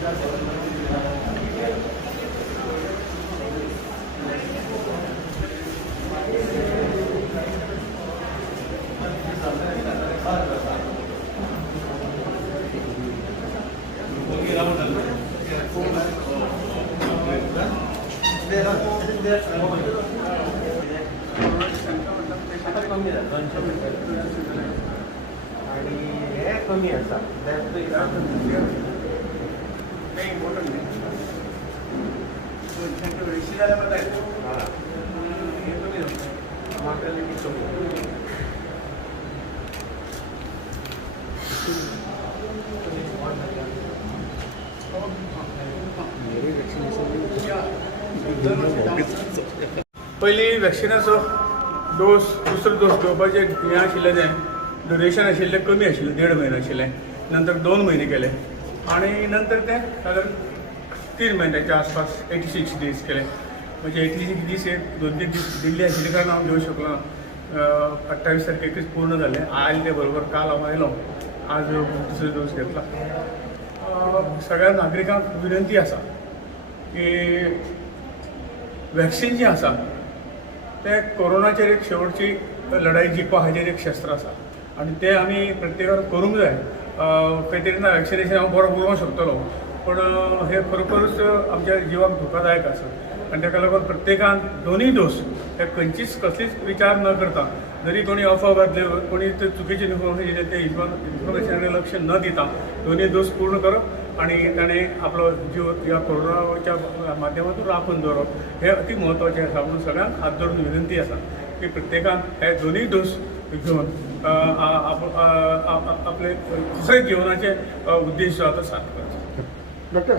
आणि हे कमी असा काही इम्पॉर्टंट नाही. पयलीं वॅक्सिनाचो डोस दुसरो डोस घेवपाचें हें आशिल्लें तें ड्युरेशन आशिल्लें कमी आशिल्लें 1.5 म्हयनो आशिल्लें. नंतर 2 म्हयने केले आणि नंतर तें साधारण 3 म्हयन्याच्या आसपास 86 दीस केले. म्हणजे 86 दीस हे 2-3 दीस दिल्ली आशिल्ले कारण हांव घेवंक शकलो ना. 28 तारखेकच पूर्ण जालें. आयले ते बरोबर काल हांव आयलो, आज दुसरो डोस घेतला. सगळ्या नागरिकांक विनंती आसा की वॅक्सिन जें आसा तें कोरोनाचेर एक शेवटची लढाई जिखपा हाचेर एक शस्त्र आसा आनी तें आमी प्रत्येकान करूंक जाय. खंय तरी ना वॅक्सिनेशन हांव बरो उलोवंक शकतलो, पण हे खरोखरूच आमच्या जिवाक धोकादायक आसा आनी ताका लागून प्रत्येकान दोनूय डोस हे खंयचीच कसलीच विचार न करता, जरी कोणी अफवा घातले, कोणी चुकीचे इन्फॉर्मेशन ते इन्फॉर्मेशनाकडे लक्ष न दिता दोनूय डोस पूर्ण करप आणि ताणें आपलो जीव ह्या कोरोनाच्या माध्यमातून राखून दवरप हे अति म्हत्वाचें आसा. म्हणून सगळ्यांक हात जोडून विनंती आसा की प्रत्येकान हे दोनूय डोस घेवन आपले दुसरे जीवनाचे उद्देश जो आसा तो साध्य करचो.